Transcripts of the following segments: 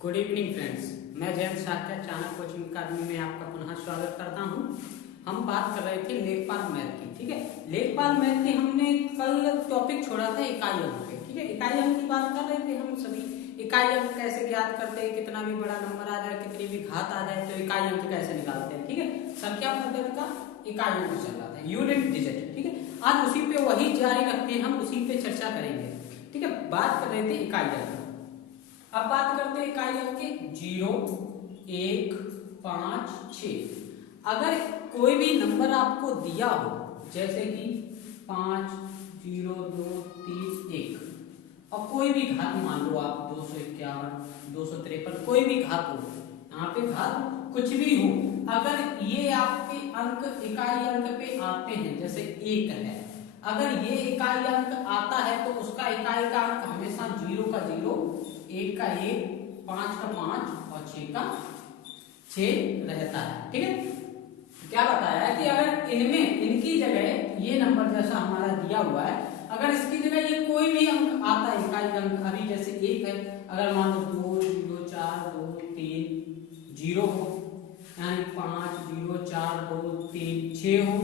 Good evening friends, मैं जयंत साख्या Chanakya coaching अकादमी में आपका पुनः स्वागत करता हूं। हम बात कर रहे थे लेखपाल मैथ की। ठीक है, लेखपाल मैथ की हमने कल टॉपिक छोड़ा था इकाई अंक पे। ठीक है, इकाई अंक की बात कर रहे थे हम सभी। इकाई अंक कैसे ज्ञात करते हैं, कितना भी बड़ा नंबर आ जाए, कितनी भी घात आ जाए तो इकाई अंक कैसे निकालते हैं। ठीक है, संख्या पद्धति का इकाई अंक चल रहा था, यूनिट डिजिट। ठीक है, आज उसी पे वही जारी रखते हैं, हम उसी पे चर्चा करेंगे। ठीक है, बात कर रहे थे इकाई अंक। अब बात करते हैं इकाई अंक के 0, 1, 5, 6। अगर कोई भी नंबर आपको दिया हो, जैसे कि 5, 0, 2, 3, 1, और कोई भी घात मान लो आप 251, 253, कोई भी घात हो, यहाँ पे घात कुछ भी हो, अगर ये आपके अंक इकाई अंक पे आते हैं, जैसे 1 है, अगर ये इकाई अंक आता है तो उसका इकाई का अंक हमेशा 0 का 0, 1 का 1, 5 का 5 और 6 का 6 रहता है। ठीक है, क्या बताया है कि अगर इनमें इनकी जगह ये नंबर जैसा हमारा दिया हुआ है, अगर इसकी जगह ये कोई भी अंक आता है इकाई अंक, अभी जैसे 1 है, अगर मान लो 2, 0, 4, 2, 3, 0 हो, यानी 5, 0, 4, 2, 3, 6 हो,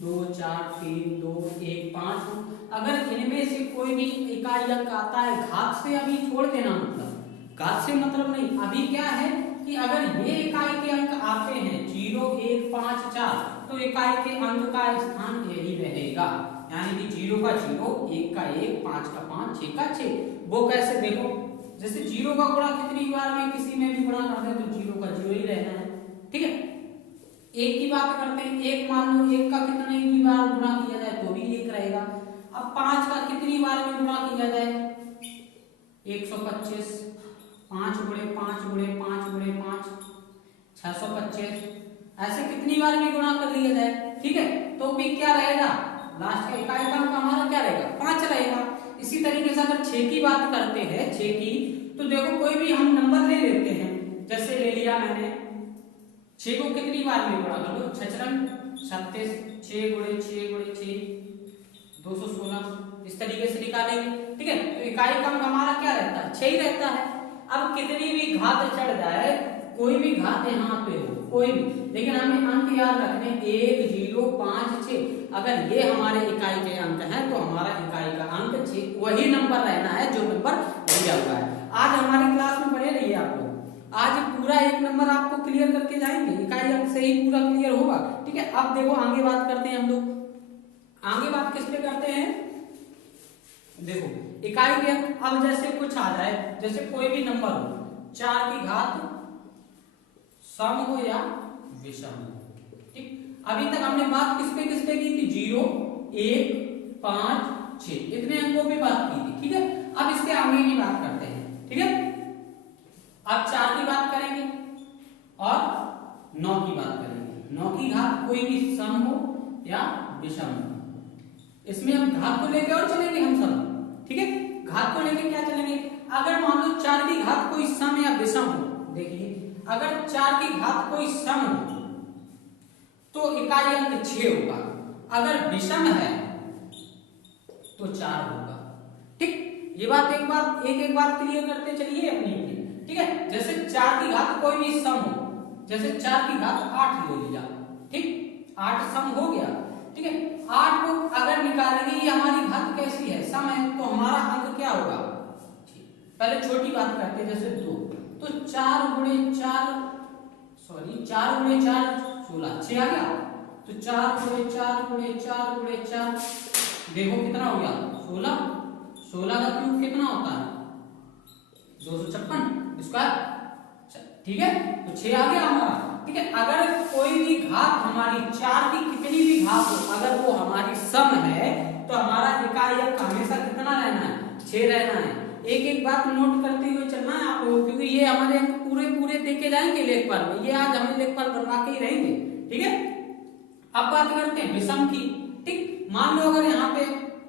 2, 4, 3, 2, 1, 5 हो, अगर इनमें से कोई भी इकाई अंक आता है घात से, अभी छोड़ देना, मतलब घात से मतलब नहीं, अभी क्या है कि अगर ये इकाई के अंक आते हैं 0, 1, 5, 4, तो इकाई के अंक का स्थान यही रहेगा, यानी कि 0 का 0, 1 का 1, 5 का 5, 6 का 6। वो कैसे देखो, जैसे 0 का गुणा कितनी बार में किसी में भी गुणा करते हैं तो 0 का 0 ही रहना है। ठीक है, 1 की बात करते हैं, 1 मान लो 1 का कितने ही बार गुणा किया जाए तो भी 1 रहेगा। अब 5 का कितनी बार में गुणा किया जाए, 125, 5 गुणे 5 गुणे 5 गुणे 5, 625, ऐसे कितनी बार भी गुणा कर लिया जाए, ठीक है, तो भी क्या रहेगा, लास्ट का इकाई का अंक हमारा क्या रहेगा, 5 रहेगा। इसी तरीके से अगर 6 की बात करते हैं, 6 की, तो देखो कोई भी हम नंबर ले लेते हैं, जैसे ले लिया मैंने 6 को कितनी बार में गुणा कर लो, 6 36, 6 गुणे 6 गुणे 6, 216, इस तरीके से निकालेंगे। ठीक है, तो इकाई का अंक हमारा क्या रहता है, 6 ही रहता है। अब कितनी भी घात चढ़ जाए, कोई भी घात यहाँ पे हो, कोई भी, लेकिन हमें अंक याद रखने 1, 0, 5, 6, अगर ये हमारे इकाई के अंक हैं तो हमारा इकाई का अंक 6 वही नंबर रहना है जो नंबर दिया हुआ है। आज हमारी क्लास में बने रहिए आप लोग, आज पूरा एक नंबर आपको क्लियर करके जाएंगे, इकाई अंक से ही पूरा क्लियर होगा। ठीक है, अब देखो आगे बात करते हैं हम लोग, आगे बात किस पे करते हैं, देखो इकाई के अंक। अब जैसे कुछ आ जाए, जैसे कोई भी नंबर हो, 4 की घात सम हो या विषम हो। ठीक, अभी तक हमने बात किस पे की थी, 0, 1, 5, 6, इतने अंकों पे बात की थी। ठीक है, अब इसके आगे की बात करते हैं। ठीक है, अब 4 की बात करेंगे और 9 की बात करेंगे। 9 की घात कोई भी सम हो या विषम हो, इसमें हम घात को लेकर और चलेंगे हम सब। ठीक है, घात को लेकर क्या चलेंगे, अगर मान लो 4 की घात कोई सम या विषम हो, देखिए अगर 4 की घात कोई सम हो तो इकाई अंक 6 होगा, अगर विषम है तो 4 होगा। ठीक, ये बात एक बात क्लियर करते चलिए अपनी। ठीक है, जैसे 4 की घात कोई भी सम हो, जैसे 4 की घात 8 ले लिया, ठीक, 8 सम हो गया। ठीक है, 8 को अगर निकालेंगे, ये हमारी घात कैसी है, सम है, तो हमारा अंक क्या होगा, पहले छोटी बात करते हैं, जैसे 2, तो 4 गुणे 4 16, 6 आ गया, तो 4 गुणे 4 गुणे 4 गुणे 4, देखो कितना हो गया, 16, 16 का क्यूब कितना होता है, 256 स्क्वायर। ठीक है, तो 6 आ गया हमारा। ठीक है, अगर कोई भी घात हमारी 4 की कितनी भी घात हो, अगर वो हमारी सम है तो हमारा इकाई अंक हमेशा कितना रहना है, 6 रहना है। एक बात नोट करते हुए चलना है आप लोगों, क्योंकि ये हमारे अंक पूरे देखे जाएंगे लेखपाल में, ये आज हमें लेखपाल बनवा के ही रहेंगे। ठीक है, अब बात करते हैं विषम की। ठीक, मान लो अगर यहाँ पे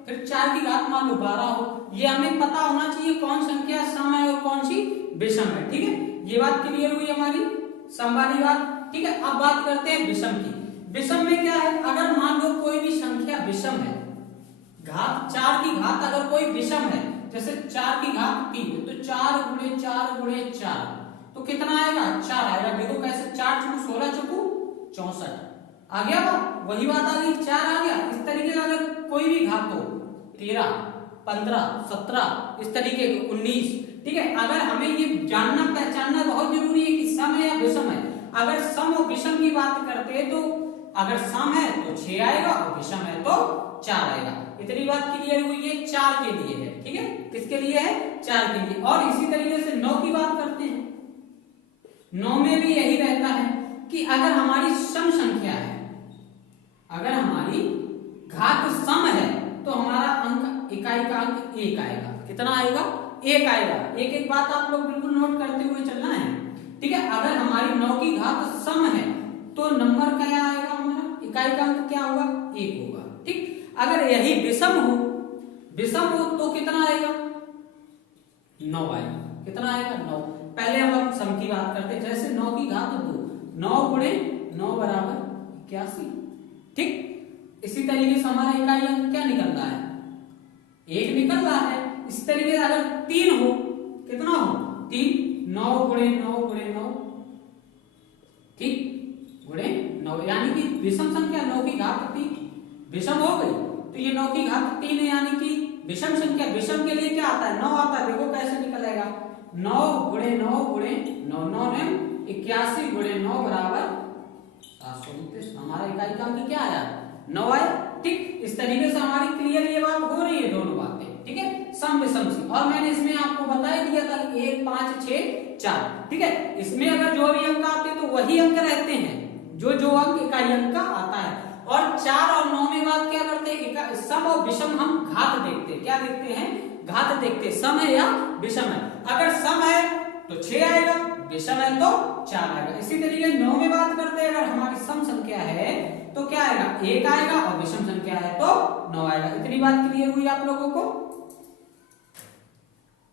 फिर 4 की घात मान लो 12 हो, ये हमें पता होना चाहिए कौन संख्या सम है और कौन सी विषम है। ठीक है, ये बात क्लियर हुई हमारी सम वाली बात। ठीक है, अब बात करते हैं विषम की। विषम में क्या है, अगर मान लो कोई भी संख्या विषम है, घात 4 की घात अगर कोई विषम है जैसे 4 की घात 3 तो 4 गुणे 4 गुणे 4 तो कितना आएगा 4 आएगा। देखो कैसे 4 चुकू 16 चुकू 64 आ गया। वही बात आ गई 4 आ गया। इस तरीके का अगर कोई भी घात हो 13 15 17 इस तरीके के 19, ठीक है। अगर हमें ये जानना पहचानना बहुत जरूरी है कि सम है या विषम है। अगर सम और विषम की बात करते हैं तो अगर सम है तो 6 आएगा और विषम है तो 4 आएगा। इतनी बात क्लियर हुई है 4 के लिए है, ठीक है। किसके लिए है 4 के लिए। और इसी तरीके से 9 की बात करते हैं। 9 में भी यही रहता है कि अगर हमारी सम संख्या है, अगर हमारी घात सम है तो हमारा अंक इकाई का अंक 1 आएगा। कितना आएगा 1 आएगा। एक एक बात आप लोग बिल्कुल नोट करते हुए चलना है, ठीक है। अगर हमारी 9 की घात सम है तो नंबर क्या आएगा, हमारा इकाई का अंक क्या होगा 1 होगा, ठीक। अगर यही विषम हो तो कितना आएगा 9 आएगा। कितना आएगा 9। पहले हम सम की बात करते हैं। जैसे 9 की घात 2 9 गुणे 9 बराबर 81, ठीक। इसी तरीके से हमारा इकाई अंक क्या निकल रहा है 1 निकल रहा है। इस तरीके से अगर 3 हो कितना हो 3 9 गुणे 9 गुणे 9, ठीक गुणे 9 यानी कि विषम संख्या 9 की घात 3 विषम हो गई। तो ये 9 की घात 3 है यानी कि विषम संख्या। विषम के लिए क्या आता है 9 आता है। देखो कैसे निकलेगा 9 गुणे 9 गुणे 9 9 ने 81 गुणे 9 बराबर 729। हमारा इकाई का अंक क्या आया 9 आया, ठीक। इस तरीके से हमारी क्लियर ये बात हो रही है दोनों बातें, ठीक है। सम विषम सी। और मैंने इसमें आपको बता ही दिया था 1 5 6 4, ठीक है। इसमें अगर जो भी अंक आते हैं तो वही अंक रहते हैं जो अंक इकाई अंक का आता है। और 4 और 9 में बात क्या करते हैं सम और विषम हम घात देखते हैं। क्या देखते हैं घात देखते हैं, सम है या विषम है। अगर सम है तो 6 आएगा, विषम है तो 4 आएगा। इसी तरीके 9 में बात करते हैं अगर हमारी सम संख्या है तो क्या आएगा 1 आएगा और विषम संख्या है तो 9 आएगा। इतनी बात क्लियर हुई आप लोगों को,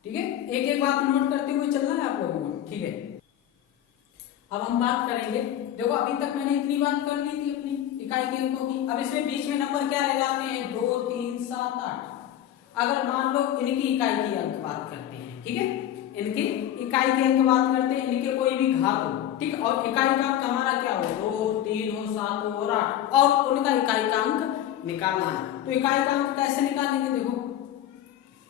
ठीक है। एक एक बात नोट करते हुए चलना है आप लोगों को, ठीक है। अब हम बात करेंगे, देखो अभी तक मैंने इतनी बात कर ली थी अपनी इकाई के अंकों की। अब इसमें बीच में नंबर क्या रह जाते हैं 2 3 7 8। अगर मान लो इनकी इकाई की अंक बात करते हैं, ठीक है। इनकी इकाई के अंक बात करते हैं, इनके कोई भी घात हो, ठीक। और इकाई का अंक हमारा क्या हो 2 3 हो 7 हो और 8 और उनका इकाई का अंक निकालना है। तो इकाई का अंक कैसे निकालेंगे, देखो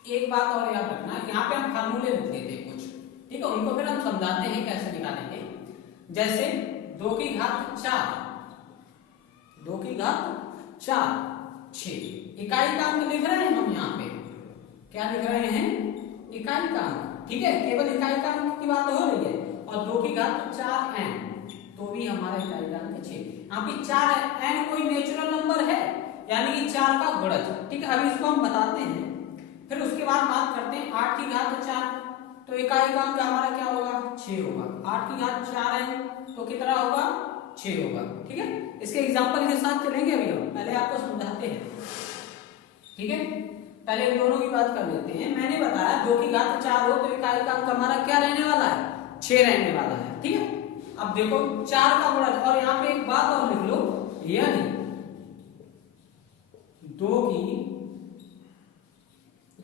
एक बात और याद रखना, यहाँ पे हम फार्मूले लिख देते हैं कुछ, ठीक है। उनको फिर हम समझाते हैं कैसे निकालेंगे। जैसे 2 की घात 4 2 की घात 4 6 इकाई का अंक लिख रहे हैं हम यहाँ पे। क्या लिख रहे हैं इकाई का अंक, ठीक है। केवल इकाई का अंक की बात हो रही है। और 2 की घात 4 n तो भी हमारा इकाई का अंक 6। यहाँ पे 4 है, n कोई नेचुरल नंबर है यानी कि 4 का गुणज, ठीक है। अभी इसको हम बताते हैं। फिर उसके बाद बात करते हैं 8 की घात 4 तो इकाई का अंक हमारा क्या होगा 6 होगा। 8 की घात 4 है तो कितना होगा 6 होगा, ठीक है। इसके एग्जांपल के साथ चलेंगे अभी हम, पहले आपको समझाते हैं, ठीक है। पहले दोनों की बात कर लेते हैं। मैंने बताया 2 की घात 4 हो तो इकाई का अंक हमारा क्या रहने वाला है 6 रहने वाला है, ठीक है। अब देखो 4 का गुणज, और यहाँ पे एक बात और लिख लो, यदि 2 की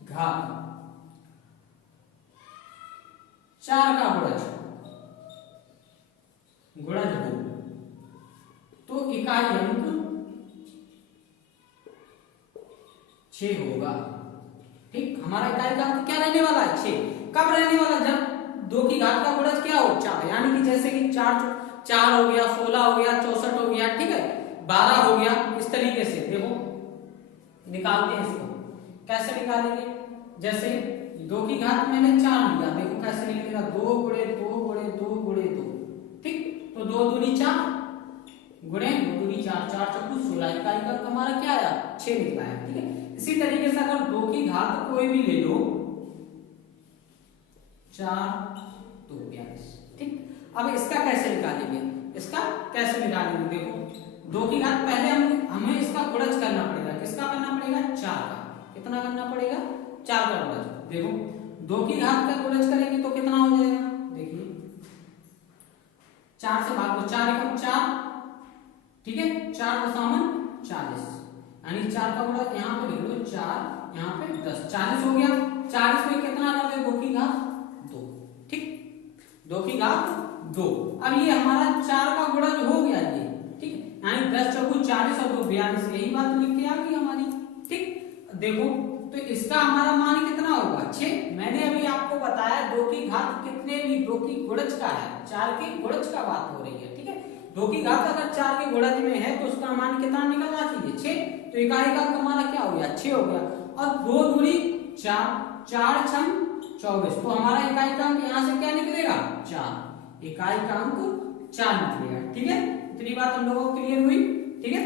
घात 4 का गुणज हो तो इकाई अंक 6 होगा, ठीक। हमारा इकाई का अंक क्या रहने वाला है 6। कब रहने वाला जब 2 की घात का गुणज क्या हो 4, यानी कि जैसे कि 4 हो गया 16 हो गया 64 हो गया, ठीक है 12 हो गया। इस तरीके से देखो निकालते हैं इसको। कैसे निकालेंगे, जैसे 2 की घात मैंने 4 लिया, देखो कैसे निकलेगा 2 गुणे 2 गुणे 2 गुणे 2, ठीक। तो 2 दूनी 4 गुणे 2 दूनी 4 4 चौकू 16 इकाई का अंक हमारा क्या आया 6 निकला है, ठीक है। इसी तरीके से अगर 2 की घात कोई भी ले लो 4 2 42, ठीक। अब इसका कैसे निकालेंगे, इसका कैसे निकालेंगे, देखो 2 की घात पहले हमें इसका गुणज करना पड़ेगा। किसका करना पड़ेगा 4 का। कितना करना पड़ेगा 4 का गुणज। देखो 2 की घात का गुणज करेंगे तो कितना हो जाएगा, देखिए 4 से भाग दो 4 एकम 4, ठीक है 4 दशामन 40 यानी 4 का गुणज यहाँ पे लिख लो 4 यहाँ पे 10 40 हो गया। 4 इसमें कितना कर दे, 2 की घात 2, ठीक, 2 की घात 2। अब ये हमारा 4 का गुणज हो गया ये, ठीक है, यानी 10 चौकू 40 और 2 42, यही बात लिख के आ गई हमारी, ठीक। देखो तो इसका हमारा मान कितना होगा 6। मैंने अभी आपको बताया 2 की घात कितने भी 2 की गुणज का है, 4 की गुणज का बात हो रही है, ठीक है। 2 की घात अगर 4 के गुणज में है तो उसका मान कितना निकलना चाहिए 6, तो इकाई का हमारा क्या हो गया 6 हो गया। और 2 दूनी 4, 4 छम 24, तो हमारा इकाई का अंक यहाँ से क्या निकलेगा 4, इकाई का अंक 4 निकलेगा, ठीक है। इतनी बात हम लोगों को क्लियर हुई, ठीक है।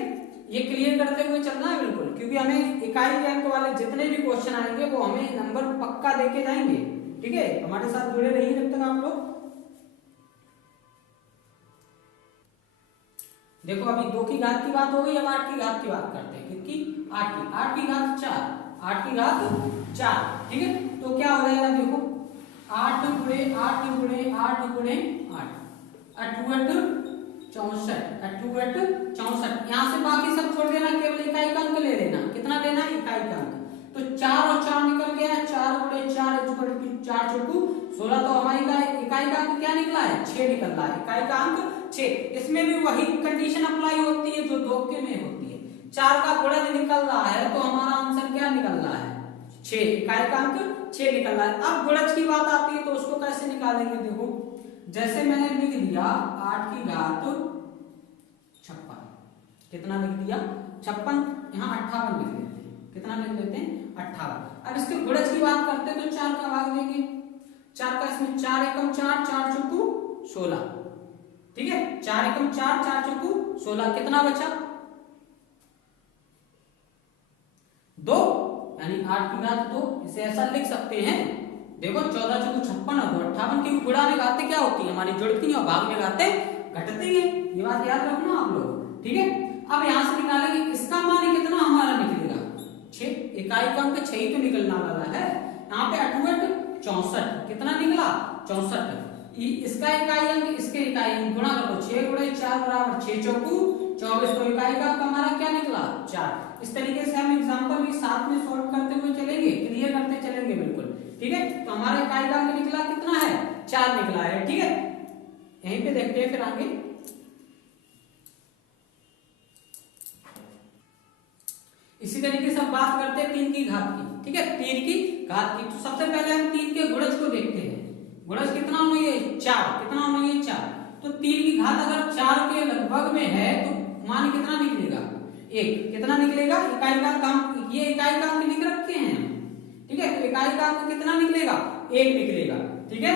ये क्लियर करते हुए चलना है बिल्कुल, क्योंकि हमें इकाई के अंक वाले जितने भी क्वेश्चन आएंगे वो हमें नंबर पक्का देके जाएंगे, ठीक है। हमारे साथ जुड़े रहिए जब तक आप लोग। देखो अभी 2 की घात की बात हो गई, अब 8 की घात की बात करते हैं, कितनी 8 की घात 4, 8 की घात 4, ठीक है। तो क्या हो जाएगा देखो 8 गुणे 8 गुणे 8 गुणे 8, 8 64, यहाँ से बाकी सब छोड़ देना, केवल इकाई का अंक ले लेना, कितना लेना है इकाई का अंक। तो 4 और 4 निकल गया, 4 गुणे 4 4 चौकू 16, तो हमारी इकाई का अंक क्या निकला है 6 निकल रहा है, इकाई का अंक 6। इसमें भी वही कंडीशन अप्लाई होती है जो 2 के में होती है, 4 का गुणज निकल रहा है तो हमारा आंसर क्या निकल रहा है 6, इकाई का अंक 6 निकल रहा है। अब गुणज की बात आती है तो उसको कैसे निकालेंगे, देखो जैसे मैंने लिख दिया 8 की घात 56, कितना लिख दिया 56, यहाँ 58 लिख लेते हैं, कितना लिख लेते हैं 58। अब इसके गुणज की बात करते हैं तो 4 का भाग देंगे, 4 का इसमें 4 एकम 4, 4 चौकू 16, ठीक है, 4 एकम 4, 4 चौकू 16, कितना बचा 2, यानी 8 की घात 2। इसे ऐसा लिख सकते हैं, देखो 14 चौकू 56 और 58 की गुणा में घातें क्या होती है हमारी जुड़ती हैं और भाग में घातें घटती हैं, ये बात याद रखना आप लोग, ठीक है। अब यहां से निकालेंगे इसका मान कितना हमारा निकलेगा 6, इकाई का अंक 6 ही तो निकलना वाला है। यहाँ पे 8 64, कितना निकला 64, इसका इकाई अंक इसके इकाई अंक गुणा करो, 6 गुणे 4 बराबर 6 चौकू 24, तो इकाई का अंक हमारा क्या निकला 4। इस तरीके से हम एग्जांपल भी साथ में सॉल्व करते हुए चलेंगे, क्लियर करते चलेंगे बिल्कुल, ठीक है। तो हमारा इकाई का अंक निकला कितना है 4 निकला है, ठीक है। यहीं पे देखते हैं फिर आगे। इसी तरीके से हम बात करते हैं 3 की घात की, ठीक है, 3 की घात की। तो सबसे पहले हम 3 के गुणज को देखते हैं, गुणज कितना होना है 4, कितना होना है 4, तो 3 की घात अगर 4 के लगभग में है तो मान कितना निकलेगा 1, कितना निकलेगा इकाई का अंक, ये इकाई का अंक लिख रखे हैं, ठीक है, तो इकाई का अंक कितना निकलेगा 1 निकलेगा, ठीक है।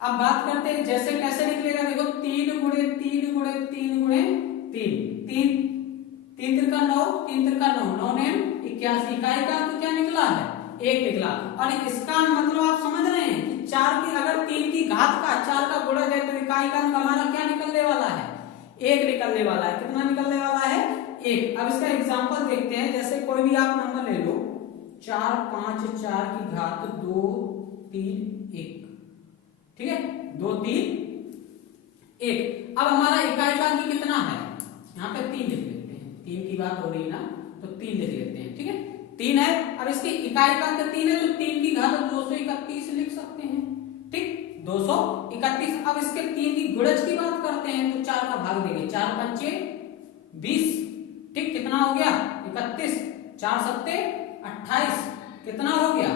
अब बात करते हैं जैसे कैसे निकलेगा, देखो 3 गुणे 3 गुणे 3 गुणे 3, 3 3 त्रिका 9, 3 त्रिका 9, 9 ने 81, इकाई का अंक क्या निकला है 1 निकला। और इसका मतलब आप समझ रहे हैं कि 4 की अगर 3 की घात का 4 का गुणज है तो इकाई का अंक हमारा क्या निकलने वाला है 1 निकलने वाला है, कितना निकलने वाला है 1। अब इसका एग्जांपल देखते हैं, जैसे कोई भी आप नंबर ले लो 4 5 4 की घात 2 3 1, ठीक है, 2 3 1। अब हमारा इकाई का अंक कितना है, यहाँ पे 3 लिख लेते हैं, 3 की बात हो रही है ना तो 3 लिख लेते हैं, ठीक है, 3 है। अब इसकी इकाई का अंक 3 है तो 3 की घात 231 लिख सकते हैं, ठीक, 231। अब इसके 3 की गुणज की बात करते हैं तो 4 का भाग देंगे, 4 पंचे 20, ठीक, कितना हो गया 31, 4 सत्ते 28, कितना हो गया,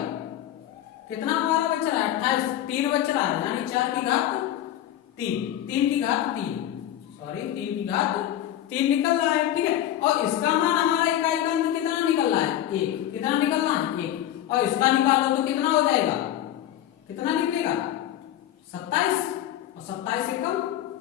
कितना हमारा बच रहा है 28, 3 बच रहा है, यानी 4 की घात 3, 3 की घात 3, सॉरी 3 की घात 3 निकल रहा है, ठीक है। और इसका मान हमारा इकाई का अंक कितना निकल रहा है 1, कितना निकल रहा है 1, और इसका निकालो तो कितना हो जाएगा, कितना निकलेगा 27, और 27 से कम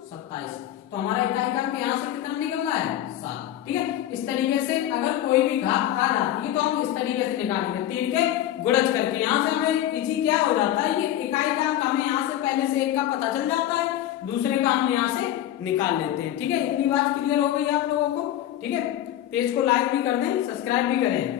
27, तो हमारा इकाई का अंक यहाँ से कितना निकल रहा है 7, ठीक है। इस तरीके से अगर कोई भी घात आ जाती है तो हम इस तरीके से निकालेंगे 3 के गुणज करके, यहाँ से हमें इजी क्या हो जाता है, ये इकाई का अंक हमें यहाँ से पहले से 1 का पता चल जाता है, दूसरे का हम यहाँ से निकाल लेते हैं, ठीक है। इतनी बात क्लियर हो गई आप लोगों को, ठीक है। पेज को लाइक भी कर दें, सब्सक्राइब भी करें।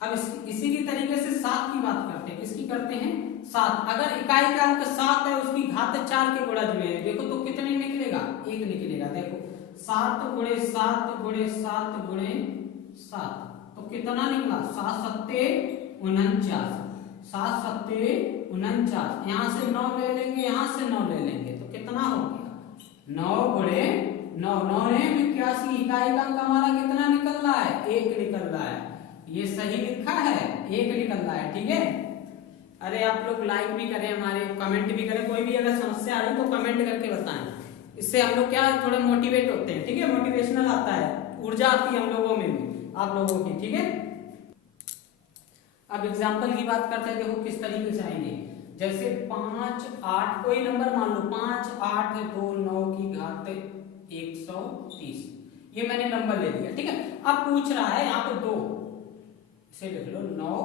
अब इसी की तरीके से 7 की बात करते हैं, किसकी करते हैं 7। अगर इकाई का अंक 7 है उसकी घात 4 के गुणज में है, देखो तो कितने निकलेगा 1 निकलेगा, देखो 7 गुणे 7 गुणे 7 गुणे 7, तो कितना निकला 7 सत्ते 49, 7 सत्ते 49, यहाँ से 9 ले लेंगे, यहाँ से 9 ले लेंगे, तो कितना हो गया 9 गुणे 9, 9 ने 81, इकाई का अंक हमारा कितना निकल रहा है 1 निकल रहा है। ये सही लिखा है 1 निकल रहा है। ठीक है, अरे आप लोग लाइक भी करें, हमारे कमेंट भी करें, कोई भी अगर समस्या आ रही तो कमेंट करके बताएं, इससे हम लोग क्या थोड़ा मोटिवेट होते हैं। ठीक है, मोटिवेशनल आता है, ऊर्जा आती है हम लोगों में भी, आप लोगों की। ठीक है, अब एग्जाम्पल की बात करते हैं, देखो किस तरीके से आएंगे। जैसे 5 8, कोई नंबर मान लो 5 8 2 9 की घात 130, ये मैंने नंबर ले लिया। ठीक है, अब पूछ रहा है यहाँ पे 2, इसे लिख लो 9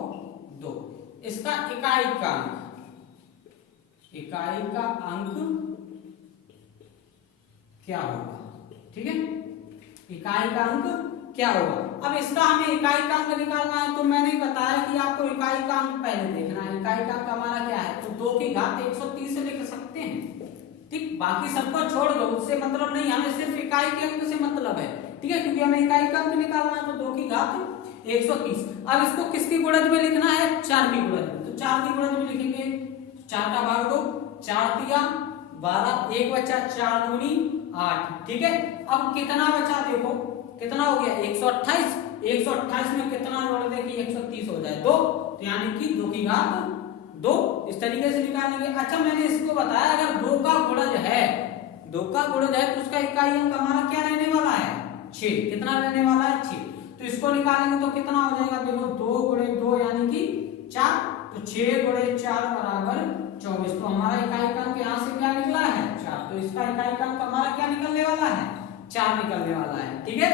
2, इसका इकाई का अंक क्या होगा। ठीक है, इकाई का अंक क्या होगा। अब इसका हमें इकाई का अंक निकालना है, तो मैंने बताया कि आपको इकाई का अंक पहले देखना है। इकाई का अंक हमारा क्या है, तो 2 की घात 130 से लिख सकते हैं। ठीक, बाकी सबको छोड़ दो, उससे मतलब नहीं, हमें सिर्फ इकाई के अंक से मतलब है। ठीक है, क्योंकि हमें इकाई का अंक निकालना है, तो 2 की घात 130। अब इसको किसकी गुणज में लिखना है, 4 की गुणज में, तो 4 की गुणज में लिखेंगे, 4 का भाग दो, 4 तिया 12, 1 बचा 4 दूनी 8। ठीक है, अब कितना बचा, देखो कितना हो गया 128, 128 में कितना जोड़ दे कि 130 हो जाए 2, तो यानी कि 2 की घात 2, इस तरीके से निकालेंगे। अच्छा, मैंने इसको बताया अगर 2 का गुणज है, 2 का गुणज है तो उसका इकाई अंक हमारा क्या रहने वाला है 6, कितना रहने वाला है 6, तो इसको निकालेंगे तो कितना हो जाएगा, देखो 2 गुणे 2 यानी कि 4, तो 6 गुणे 4 बराबर 24, तो हमारा इकाई का अंक यहाँ से क्या निकला है 4, तो इसका इकाई का अंक हमारा क्या निकलने वाला है 4 निकलने वाला है। ठीक है,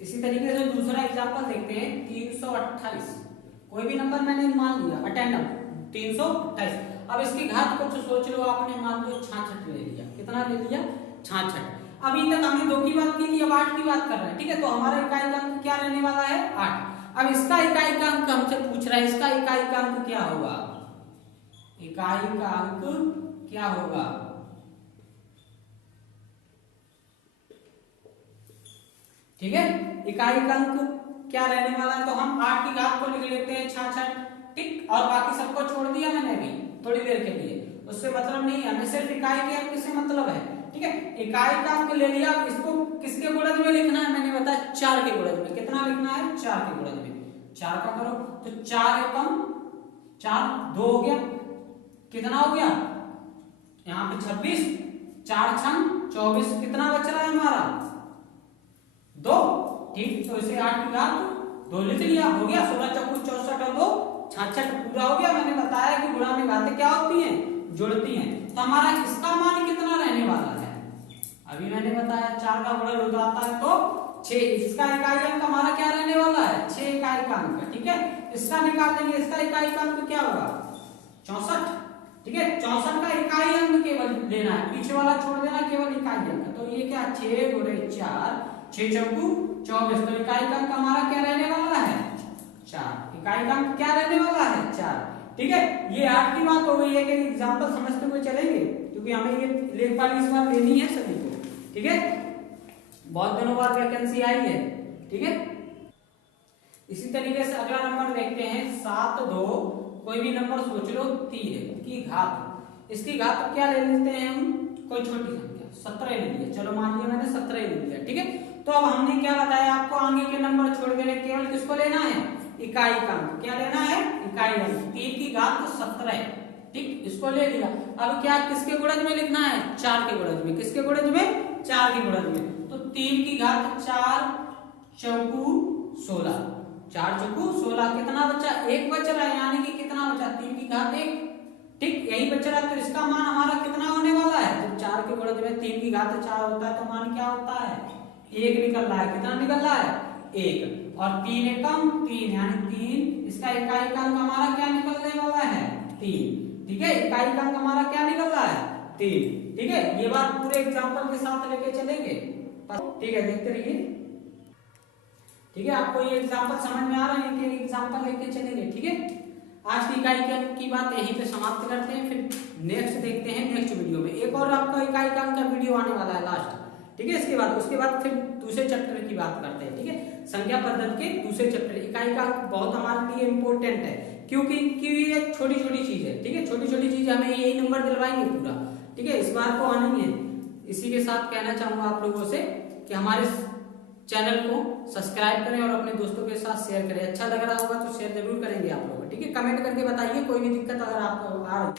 इसी तरीके से दूसरा एग्जांपल देखते हैं, 328, कोई भी नंबर मैंने मान लिया, अटेंडम 328। अब इसकी घात कुछ सोच लो, आपने मान लो 66 ले लिया, कितना ले लिया 66। अभी तक हमने 2 की बात की थी, अब 8 की बात कर रहे हैं। ठीक है, तो हमारा इकाई का अंक क्या रहने वाला है 8। अब इसका इकाई का अंक हमसे पूछ रहा है, इसका इकाई का अंक क्या होगा, इकाई का अंक क्या होगा। ठीक है, इकाई का अंक क्या रहने वाला है, तो हम 8 की घात को लिख लेते हैं 66। ठीक, और बाकी सबको छोड़ दिया मैंने अभी थोड़ी देर के लिए, उससे मतलब नहीं है, हमें सिर्फ इकाई के अंक से मतलब है। ठीक है, इकाई का अंक ले लिया, इसको किसके गुणज में लिखना है, मैंने बताया 4 के गुणज में। कितना लिखना है 4 के गुणज में, 4 का करो तो 4 एकम 4, 2 हो गया, कितना हो गया यहाँ पे 26, 4 छंग 24, कितना बच रहा है हमारा 2। ठीक, तो इसे 8 की घात 2 लिख लिया, हो गया 16 चौको 64 और 2 66 पूरा हो गया। मैंने बताया कि गुणा में घातें क्या होती हैं, जुड़ती हैं, तो हमारा इसका मान कितना रहने वाला है, अभी मैंने बताया 4 का गुणा हो जाता है तो 6, इसका इकाई अंक हमारा क्या रहने वाला है 6 इकाई का अंक। ठीक है, इसका निकाल देंगे, इसका इकाई का अंक क्या होगा 64। ठीक है, 64 का इकाई अंक केवल लेना है, पीछे वाला छोड़ देना, केवल इकाई अंक, तो ये क्या 6 गुणे 4, 6 चौको 24, तो इकाई का अंक हमारा क्या रहने वाला है 4, इकाई का अंक क्या रहने वाला है 4। ठीक है, ये 8 की बात हो गई है, कि एग्जांपल समझते हुए चलेंगे, क्योंकि हमें ये लेखपाल इस बार लेनी है सभी को। ठीक है, बहुत दिनों बाद वैकेंसी आई है। ठीक है, इसी तरीके से अगला नंबर देखते हैं 7 2, कोई भी नंबर सोच लो 3 की घात, इसकी घात क्या ले लेते हैं हम, कोई छोटी संख्या 17 ले लिया, चलो मान लिया मैंने 17 ले लिया। ठीक है, तो अब हमने क्या बताया आपको, आगे के नंबर छोड़ देने, केवल किसको लेना है इकाई का अंक, क्या लेना है इकाई अंक, 3 की घात 17। ठीक, इसको ले लिया, अब क्या किसके गुणज में लिखना है 4 के गुणज में, किसके गुणज में 4 के गुणज में, तो 3 की घात 4 चौको 16, 4 चौको 16, कितना बचा 1 बच रहा है, यानी कि कितना बचा 3 की घात 1। ठीक, यही बच रहा है, तो इसका मान हमारा कितना होने वाला है, जब 4 के गुणज में 3 की घात 4 होता है तो मान क्या होता है 1 निकल रहा है, कितना निकल रहा है 1, और 3 एकम 3 यानी 3, इसका इकाई का अंक हमारा क्या निकलने वाला है 3। ठीक है, इकाई का अंक हमारा क्या निकल रहा है 3। ठीक है, ये बात पूरे एग्जांपल के साथ लेके चलेंगे। ठीक है, देखते रहिए। ठीक है, आपको ये एग्जांपल समझ में आ रहा है कि एग्जांपल लेके चलेंगे। ठीक है, आज की इकाई के अंक की बात यहीं पे समाप्त करते हैं, फिर नेक्स्ट देखते हैं नेक्स्ट वीडियो में। एक और आपका इकाई का अंक का वीडियो आने वाला है लास्ट। ठीक है, इसके बाद उसके बाद फिर दूसरे चैप्टर की बात करते हैं। ठीक है, संख्या पद्धति के दूसरे चैप्टर। इकाई का बहुत हमारे लिए इम्पोर्टेंट है, क्योंकि ये छोटी छोटी चीज है, ठीक है, छोटी छोटी चीज हमें यही नंबर दिलवाएंगे पूरा, ठीक है, इस बार को आना ही है। इसी के साथ कहना चाहूंगा आप लोगों से कि हमारे चैनल को सब्सक्राइब करें और अपने दोस्तों के साथ शेयर करें। अच्छा लग रहा होगा तो शेयर जरूर करेंगे आप लोग, ठीक है। कमेंट करके बताइए कोई भी दिक्कत अगर आपको आ रही